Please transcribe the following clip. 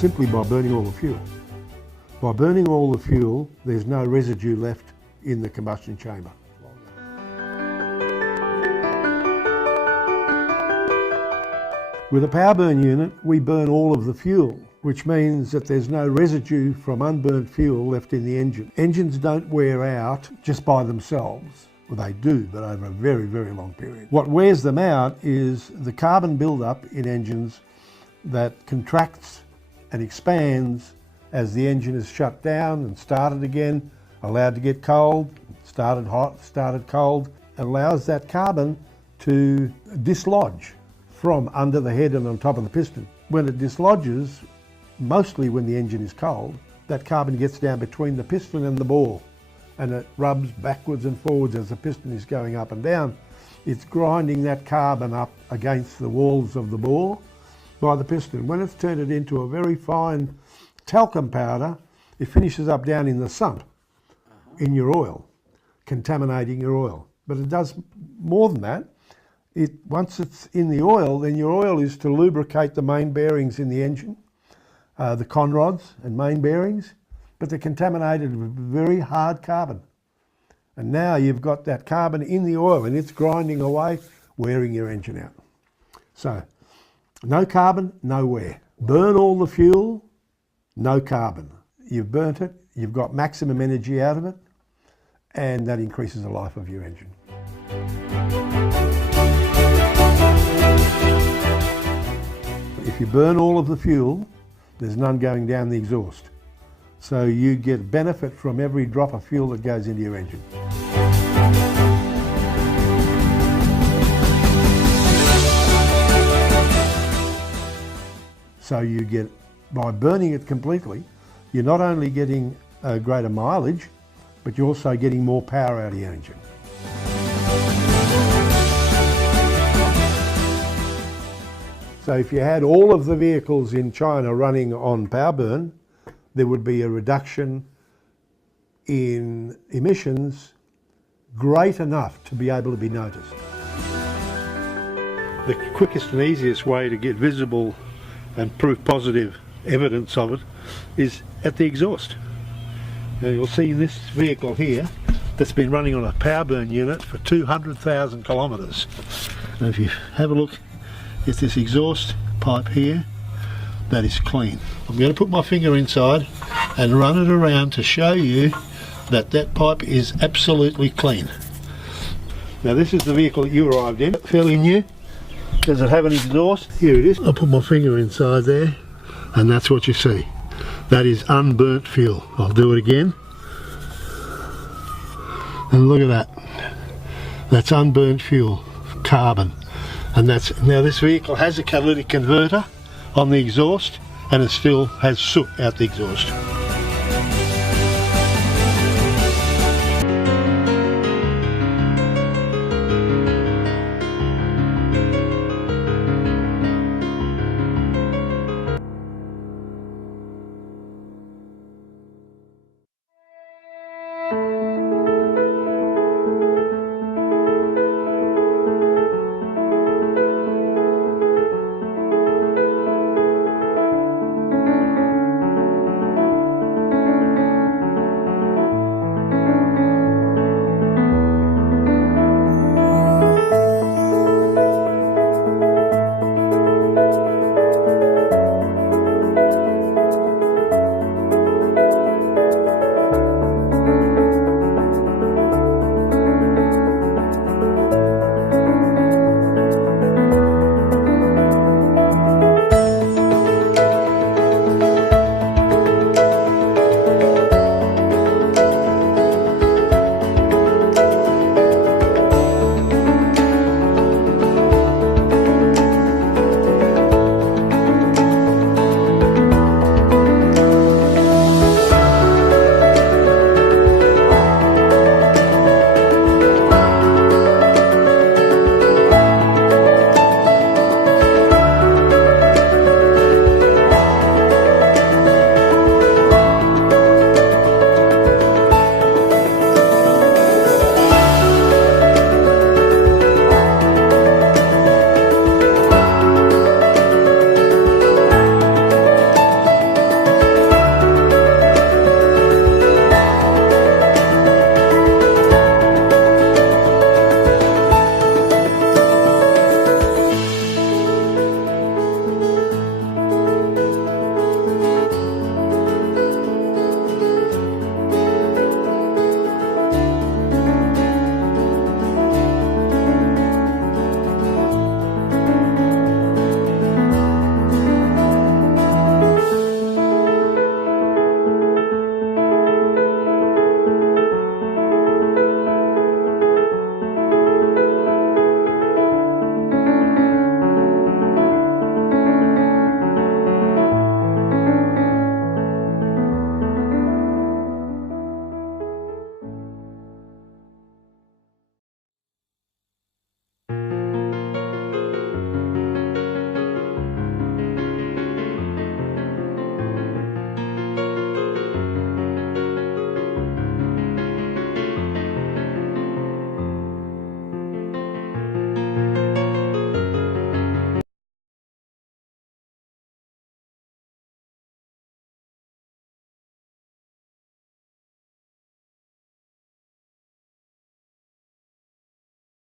Simply by burning all the fuel. By burning all the fuel, there's no residue left in the combustion chamber. With a Powerburn unit, we burn all of the fuel, which means that there's no residue from unburnt fuel left in the engine. Engines don't wear out just by themselves. Well, they do, but over a very, very long period. What wears them out is the carbon buildup in engines that contracts and expands as the engine is shut down and started again, allowed to get cold, started hot, started cold, allows that carbon to dislodge from under the head and on top of the piston. When it dislodges, mostly when the engine is cold, that carbon gets down between the piston and the bore, and it rubs backwards and forwards as the piston is going up and down. It's grinding that carbon up against the walls of the bore by the piston. When it's turned it into a very fine talcum powder, it finishes up down in the sump in your oil, contaminating your oil. But it does more than that. Once it's in the oil, then your oil is to lubricate the main bearings in the engine, the conrods and main bearings, but they're contaminated with very hard carbon. And now you've got that carbon in the oil and it's grinding away, wearing your engine out. So, no carbon, no wear. Burn all the fuel, no carbon. You've burnt it, you've got maximum energy out of it, and that increases the life of your engine. If you burn all of the fuel, there's none going down the exhaust. So you get benefit from every drop of fuel that goes into your engine. So you get, by burning it completely, you're not only getting a greater mileage, but you're also getting more power out of your engine. So if you had all of the vehicles in China running on Powerburn, there would be a reduction in emissions great enough to be able to be noticed. The quickest and easiest way to get visible and proof positive evidence of it is at the exhaust. Now you'll see this vehicle here that's been running on a Powerburn unit for 200,000 kilometres. And if you have a look, it's this exhaust pipe here that is clean. I'm going to put my finger inside and run it around to show you that that pipe is absolutely clean. Now this is the vehicle that you arrived in, fairly new. Does it have an exhaust? Here it is. I'll put my finger inside there and that's what you see. That is unburnt fuel. I'll do it again. And look at that. That's unburnt fuel, carbon. And that's, now this vehicle has a catalytic converter on the exhaust and it still has soot out the exhaust.